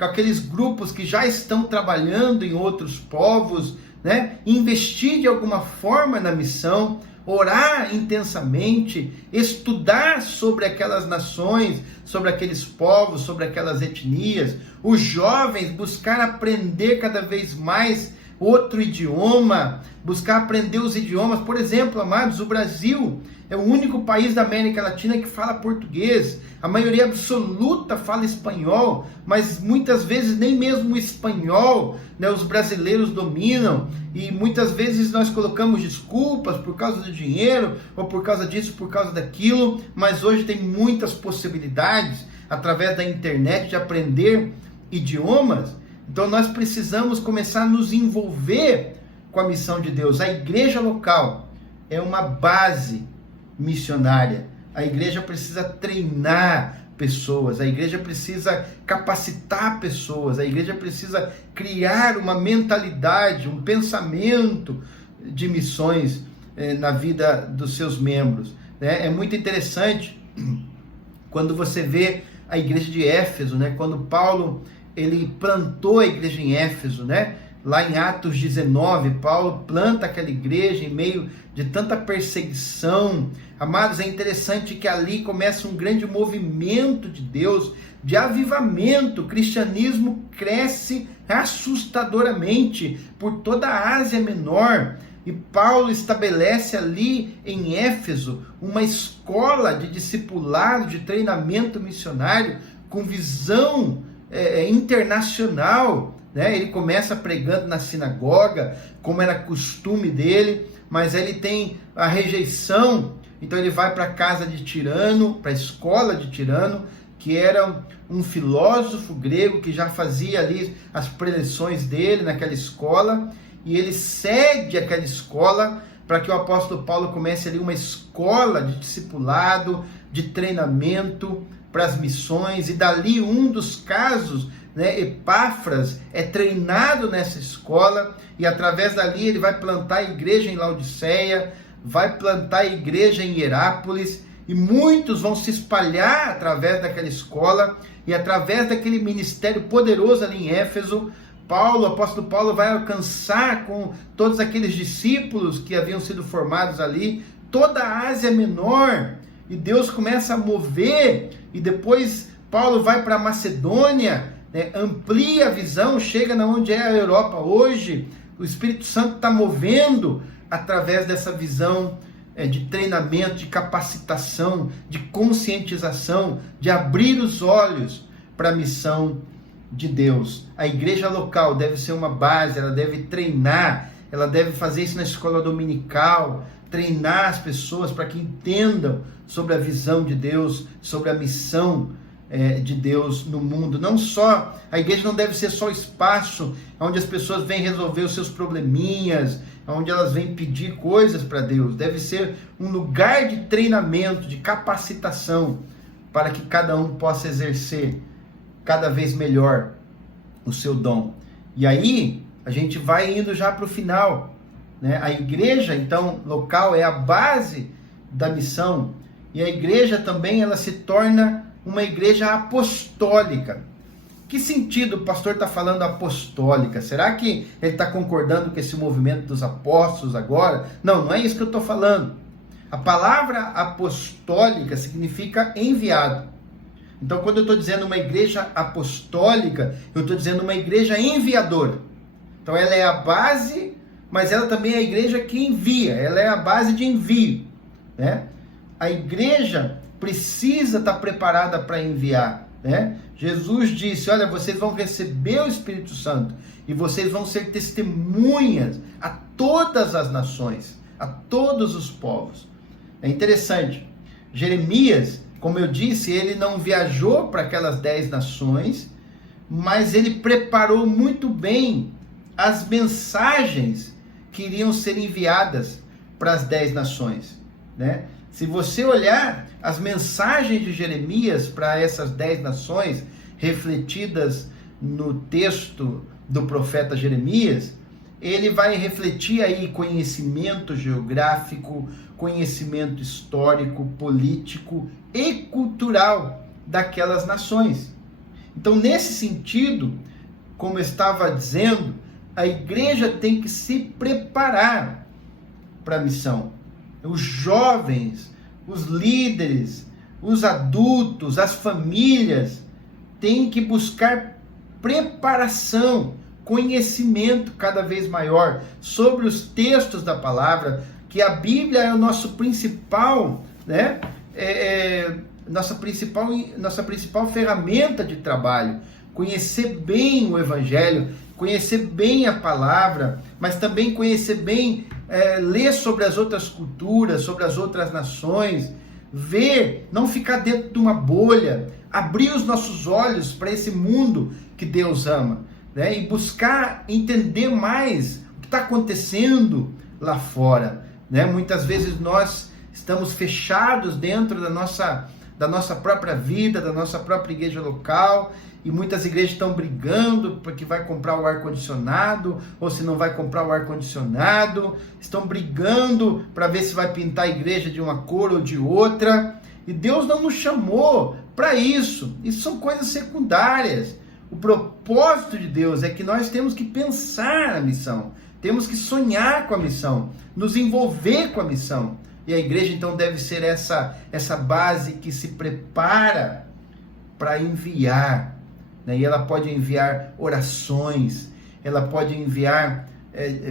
aqueles grupos que já estão trabalhando em outros povos, né? Investir de alguma forma na missão, orar intensamente, estudar sobre aquelas nações, sobre aqueles povos, sobre aquelas etnias. Os jovens buscar aprender cada vez mais outro idioma, buscar aprender os idiomas. Por exemplo, amados, o Brasil é o único país da América Latina que fala português. A maioria absoluta fala espanhol, mas muitas vezes nem mesmo o espanhol, né, os brasileiros dominam, e muitas vezes nós colocamos desculpas por causa do dinheiro, ou por causa disso, por causa daquilo, mas hoje tem muitas possibilidades, através da internet, de aprender idiomas. Então nós precisamos começar a nos envolver com a missão de Deus. A igreja local é uma base missionária. A igreja precisa treinar pessoas, a igreja precisa capacitar pessoas, a igreja precisa criar uma mentalidade, um pensamento de missões na vida dos seus membros. É muito interessante quando você vê a igreja de Éfeso, né? Quando Paulo ele plantou a igreja em Éfeso, né? Lá em Atos 19, Paulo planta aquela igreja em meio de tanta perseguição. Amados, é interessante que ali começa um grande movimento de Deus, de avivamento. O cristianismo cresce assustadoramente por toda a Ásia Menor. E Paulo estabelece ali em Éfeso uma escola de discipulado, de treinamento missionário, com visão internacional. Né? Ele começa pregando na sinagoga, como era costume dele, mas ele tem a rejeição. Então ele vai para a casa de Tirano, para a escola de Tirano, que era um filósofo grego que já fazia ali as preleções dele naquela escola, e ele cede aquela escola para que o apóstolo Paulo comece ali uma escola de discipulado, de treinamento para as missões, e dali um dos casos, né, Epáfras é treinado nessa escola, e através dali ele vai plantar a igreja em Laodiceia, vai plantar a igreja em Hierápolis, e muitos vão se espalhar através daquela escola, e através daquele ministério poderoso ali em Éfeso, o apóstolo Paulo vai alcançar com todos aqueles discípulos que haviam sido formados ali, toda a Ásia Menor, e Deus começa a mover, e depois Paulo vai para a Macedônia, né, amplia a visão, chega na onde é a Europa hoje. O Espírito Santo está movendo através dessa visão de treinamento, de capacitação, de conscientização, de abrir os olhos para a missão de Deus. A igreja local deve ser uma base, ela deve treinar, ela deve fazer isso na escola dominical, treinar as pessoas para que entendam sobre a visão de Deus, sobre a missão de Deus no mundo. Não só, a igreja não deve ser só espaço onde as pessoas vêm resolver os seus probleminhas, onde elas vêm pedir coisas para Deus. Deve ser um lugar de treinamento, de capacitação, para que cada um possa exercer cada vez melhor o seu dom. E aí, a gente vai indo já para o final, né? A igreja, então, local é a base da missão, e a igreja também, ela se torna uma igreja apostólica. Que sentido o pastor está falando apostólica? Será que ele está concordando com esse movimento dos apóstolos agora? Não, não é isso que eu estou falando. A palavra apostólica significa enviado. Então, quando eu estou dizendo uma igreja apostólica, eu estou dizendo uma igreja enviadora. Então, ela é a base, mas ela também é a igreja que envia. Ela é a base de envio, né? A igreja precisa estar preparada para enviar. né? Jesus disse: olha, vocês vão receber o Espírito Santo e vocês vão ser testemunhas a todas as nações, a todos os povos. É interessante, Jeremias, como eu disse, ele não viajou para aquelas 10 nações, mas ele preparou muito bem as mensagens que iriam ser enviadas para as 10 nações, né? Se você olhar as mensagens de Jeremias para essas 10 nações, refletidas no texto do profeta Jeremias, ele vai refletir aí conhecimento geográfico, conhecimento histórico, político e cultural daquelas nações. Então, nesse sentido, como eu estava dizendo, a igreja tem que se preparar para a missão. Os jovens, os líderes, os adultos, as famílias têm que buscar preparação, conhecimento cada vez maior sobre os textos da palavra, que a Bíblia é o nosso principal, né? Nossa principal ferramenta de trabalho. Conhecer bem o Evangelho, conhecer bem a palavra, mas também conhecer bem, ler sobre as outras culturas, sobre as outras nações, ver, não ficar dentro de uma bolha, abrir os nossos olhos para esse mundo que Deus ama, né? E buscar entender mais o que está acontecendo lá fora, né? Muitas vezes nós estamos fechados dentro da nossa própria vida, da nossa própria igreja local, e muitas igrejas estão brigando porque vai comprar o ar-condicionado, ou se não vai comprar o ar-condicionado, estão brigando para ver se vai pintar a igreja de uma cor ou de outra, e Deus não nos chamou para isso. Isso são coisas secundárias. O propósito de Deus é que nós temos que pensar a missão, temos que sonhar com a missão, nos envolver com a missão. E a igreja então deve ser essa base que se prepara para enviar, né? E ela pode enviar orações, ela pode enviar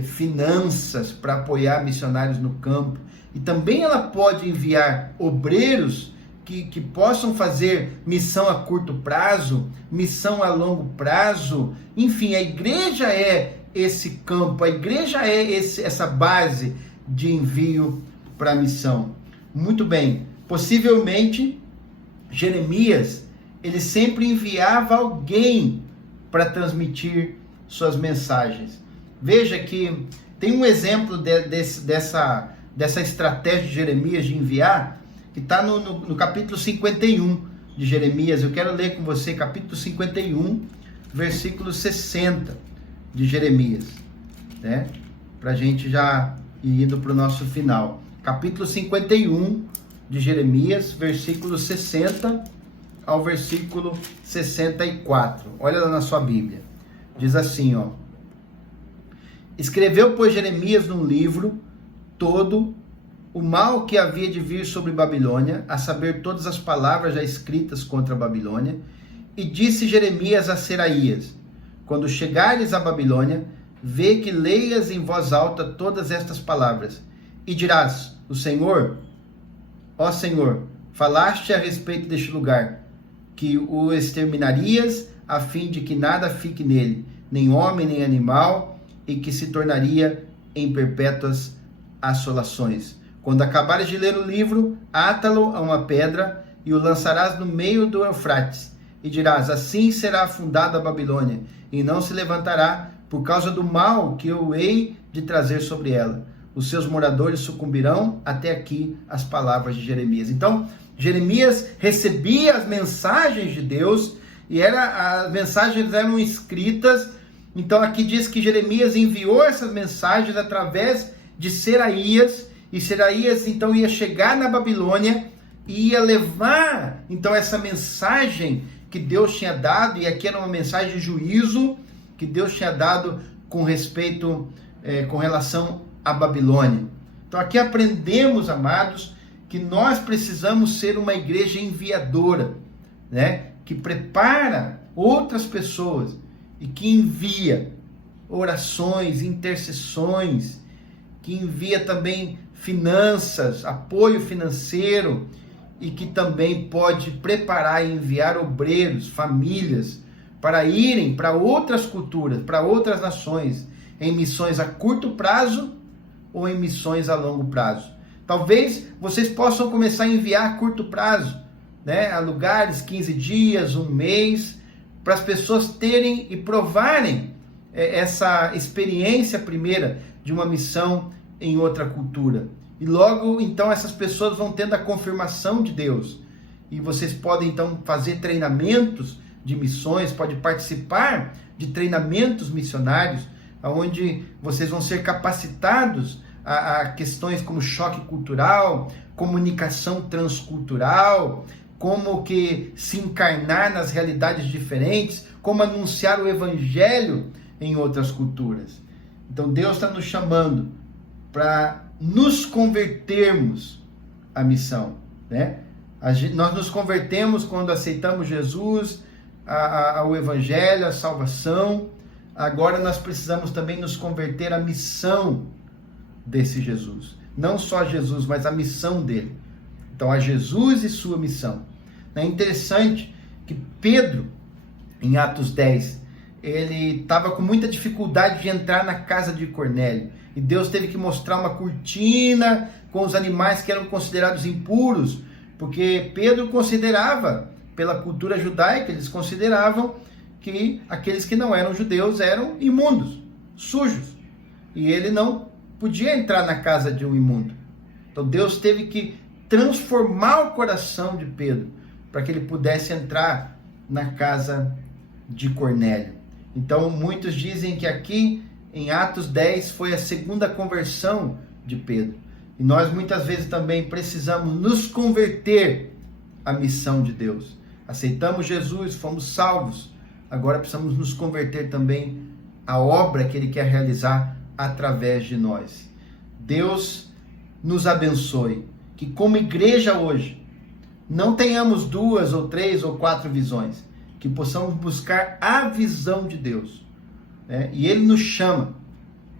finanças para apoiar missionários no campo, e também ela pode enviar obreiros que possam fazer missão a curto prazo, missão a longo prazo. Enfim, a igreja é esse campo, a igreja é essa base de envio para a missão. Muito bem, possivelmente Jeremias, ele sempre enviava alguém para transmitir suas mensagens. Veja que tem um exemplo dessa estratégia de Jeremias de enviar, que está no capítulo 51 de Jeremias. Eu quero ler com você capítulo 51, versículo 60 de Jeremias, né? Para a gente já ir indo para o nosso final. Capítulo 51 de Jeremias, versículo 60 ao versículo 64. Olha lá na sua Bíblia. Diz assim, ó: Escreveu, pois, Jeremias num livro todo o mal que havia de vir sobre Babilônia, a saber, todas as palavras já escritas contra a Babilônia. E disse Jeremias a Seraías: Quando chegares a Babilônia, vê que leias em voz alta todas estas palavras, e dirás: O Senhor, ó Senhor, falaste a respeito deste lugar, que o exterminarias, a fim de que nada fique nele, nem homem, nem animal, e que se tornaria em perpétuas assolações. Quando acabares de ler o livro, ata-lo a uma pedra e o lançarás no meio do Eufrates, e dirás: Assim será afundada a Babilônia, e não se levantará por causa do mal que eu hei de trazer sobre ela. Os seus moradores sucumbirão. Até aqui as palavras de Jeremias. Então, Jeremias recebia as mensagens de Deus, e as mensagens eram escritas. Então aqui diz que Jeremias enviou essas mensagens através de Seraías, e Seraías então ia chegar na Babilônia e ia levar então essa mensagem que Deus tinha dado, e aqui era uma mensagem de juízo que Deus tinha dado com respeito, com relação à Babilônia. Então aqui aprendemos, amados, que nós precisamos ser uma igreja enviadora, né? Que prepara outras pessoas e que envia orações, intercessões, que envia também finanças, apoio financeiro, e que também pode preparar e enviar obreiros, famílias, para irem para outras culturas, para outras nações, em missões a curto prazo ou em missões a longo prazo. Talvez vocês possam começar a enviar a curto prazo, né, a lugares, 15 dias, um mês, para as pessoas terem e provarem essa experiência primeira de uma missão em outra cultura. E logo, então, essas pessoas vão tendo a confirmação de Deus. E vocês podem, então, fazer treinamentos de missões, pode participar de treinamentos missionários, onde vocês vão ser capacitados a questões como choque cultural, comunicação transcultural, como que se encarnar nas realidades diferentes, como anunciar o evangelho em outras culturas. Então Deus está nos chamando para nos convertermos à missão, né? Nós nos convertemos quando aceitamos Jesus, ao evangelho, à salvação. Agora nós precisamos também nos converter à missão desse Jesus. Não só a Jesus, mas a missão dele. Então, a Jesus e sua missão. É interessante que Pedro, em Atos 10, ele estava com muita dificuldade de entrar na casa de Cornélio. E Deus teve que mostrar uma cortina com os animais que eram considerados impuros, porque Pedro considerava, pela cultura judaica, eles consideravam que aqueles que não eram judeus eram imundos, sujos. E ele não podia entrar na casa de um imundo. Então Deus teve que transformar o coração de Pedro para que ele pudesse entrar na casa de Cornélio. Então muitos dizem que aqui em Atos 10 foi a segunda conversão de Pedro. E nós muitas vezes também precisamos nos converter à missão de Deus. Aceitamos Jesus, fomos salvos. Agora precisamos nos converter também à obra que ele quer realizar através de nós. Deus nos abençoe. Que como igreja hoje, não tenhamos 2 ou 3 ou 4 visões. Que possamos buscar a visão de Deus, né? E ele nos chama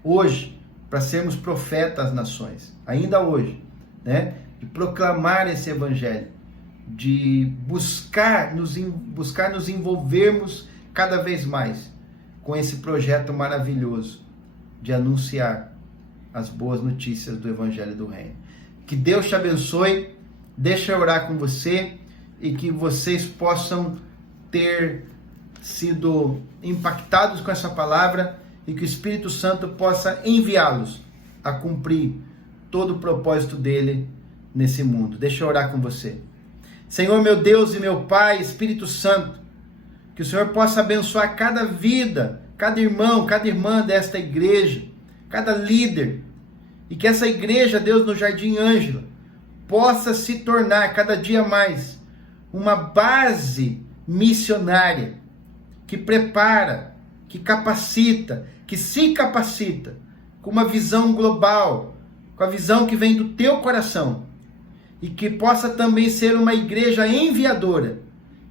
hoje para sermos profetas às nações. Ainda hoje, né? De proclamar esse evangelho. De buscar nos envolvermos cada vez mais com esse projeto maravilhoso de anunciar as boas notícias do Evangelho do Reino. Que Deus te abençoe, deixa eu orar com você e que vocês possam ter sido impactados com essa palavra e que o Espírito Santo possa enviá-los a cumprir todo o propósito dele nesse mundo. Deixa eu orar com você. Senhor, meu Deus e meu Pai, Espírito Santo, que o Senhor possa abençoar cada vida, cada irmão, cada irmã desta igreja, cada líder, e que essa igreja, Deus, no Jardim Ângela, possa se tornar cada dia mais uma base missionária, que prepara, que capacita, que se capacita, com uma visão global, com a visão que vem do teu coração, e que possa também ser uma igreja enviadora,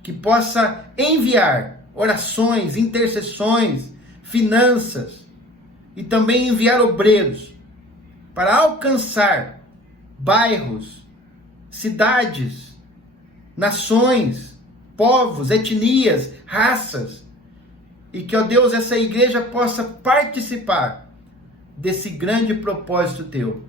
que possa enviar orações, intercessões, finanças, e também enviar obreiros para alcançar bairros, cidades, nações, povos, etnias, raças, e que, ó Deus, essa igreja possa participar desse grande propósito teu.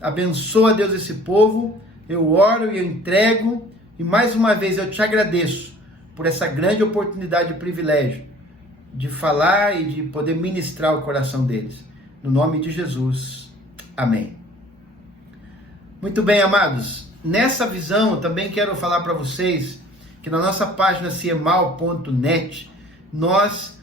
Abençoa, Deus, esse povo. Eu oro e eu entrego, e mais uma vez eu te agradeço por essa grande oportunidade e privilégio de falar e de poder ministrar o coração deles. No nome de Jesus. Amém. Muito bem, amados. Nessa visão, eu também quero falar para vocês que na nossa página ciemal.net, nós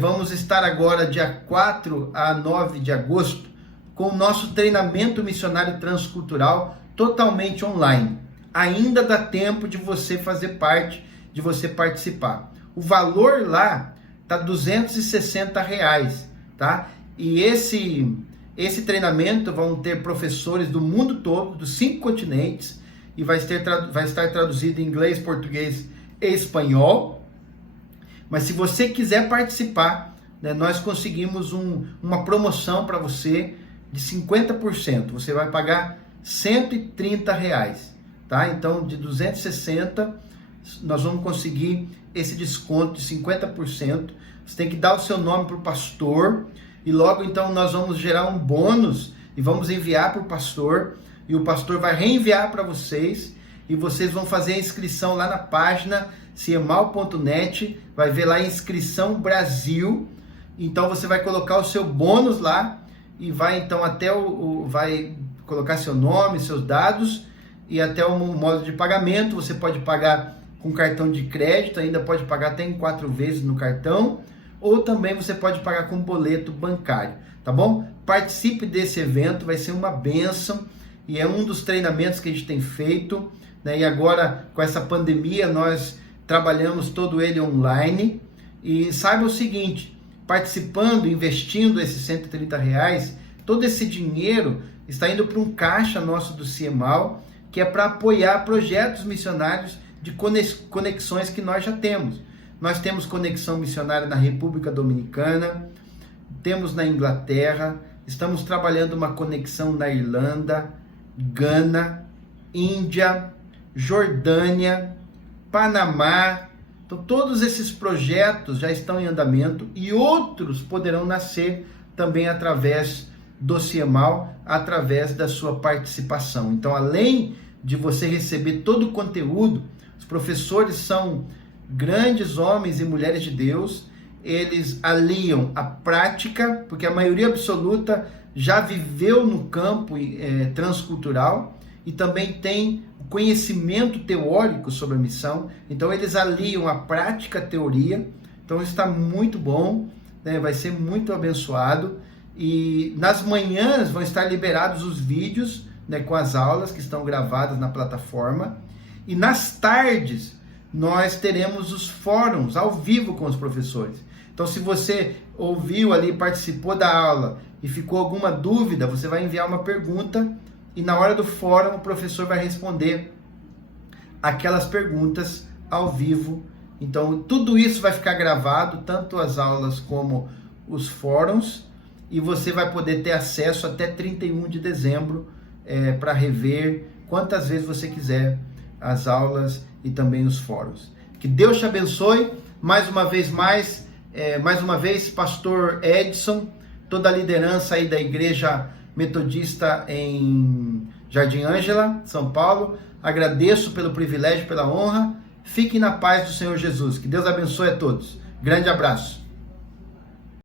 vamos estar agora, dia 4 a 9 de agosto, com o nosso treinamento missionário transcultural totalmente online. Ainda dá tempo de você fazer parte, de você participar. O valor lá está R$260, tá? E esse treinamento vão ter professores do mundo todo, dos 5 continentes, e vai estar traduzido em inglês, português e espanhol. Mas se você quiser participar, né, nós conseguimos uma promoção para você de 50%. Você vai pagar R$130, tá? Então, de 260, nós vamos conseguir esse desconto de 50%. Você tem que dar o seu nome para o pastor, e logo então nós vamos gerar um bônus e vamos enviar para o pastor, e o pastor vai reenviar para vocês, e vocês vão fazer a inscrição lá na página ciemal.net, vai ver lá inscrição Brasil. Então você vai colocar o seu bônus lá, e vai então até vai colocar seu nome, seus dados, e até o modo de pagamento. Você pode pagar com cartão de crédito, ainda pode pagar até em 4 vezes no cartão, ou também você pode pagar com boleto bancário, tá bom? Participe desse evento, vai ser uma bênção, e é um dos treinamentos que a gente tem feito, né? E agora, com essa pandemia, nós trabalhamos todo ele online. E saiba o seguinte, participando, investindo esses R$130, todo esse dinheiro está indo para um caixa nosso do CIEMAL, que é para apoiar projetos missionários de conexões que nós já temos. Nós temos conexão missionária na República Dominicana, temos na Inglaterra, estamos trabalhando uma conexão na Irlanda, Gana, Índia, Jordânia, Panamá. Então, todos esses projetos já estão em andamento, e outros poderão nascer também através do CIEMAL, através da sua participação. Então, além de você receber todo o conteúdo, os professores são grandes homens e mulheres de Deus. Eles aliam a prática, porque a maioria absoluta já viveu no campo transcultural, e também tem conhecimento teórico sobre a missão. Então eles aliam a prática à teoria. Então está muito bom, né? Vai ser muito abençoado. E nas manhãs vão estar liberados os vídeos, né, com as aulas que estão gravadas na plataforma, e nas tardes nós teremos os fóruns ao vivo com os professores. Então, se você ouviu ali, participou da aula e ficou alguma dúvida, você vai enviar uma pergunta, e na hora do fórum o professor vai responder aquelas perguntas ao vivo. Então, tudo isso vai ficar gravado, tanto as aulas como os fóruns, e você vai poder ter acesso até 31 de dezembro para rever quantas vezes você quiser as aulas e também os fóruns. Que Deus te abençoe. Mais uma vez, pastor Edson, toda a liderança aí da Igreja Metodista em Jardim Ângela, São Paulo, agradeço pelo privilégio, pela honra. Fiquem na paz do Senhor Jesus. Que Deus abençoe a todos. Grande abraço.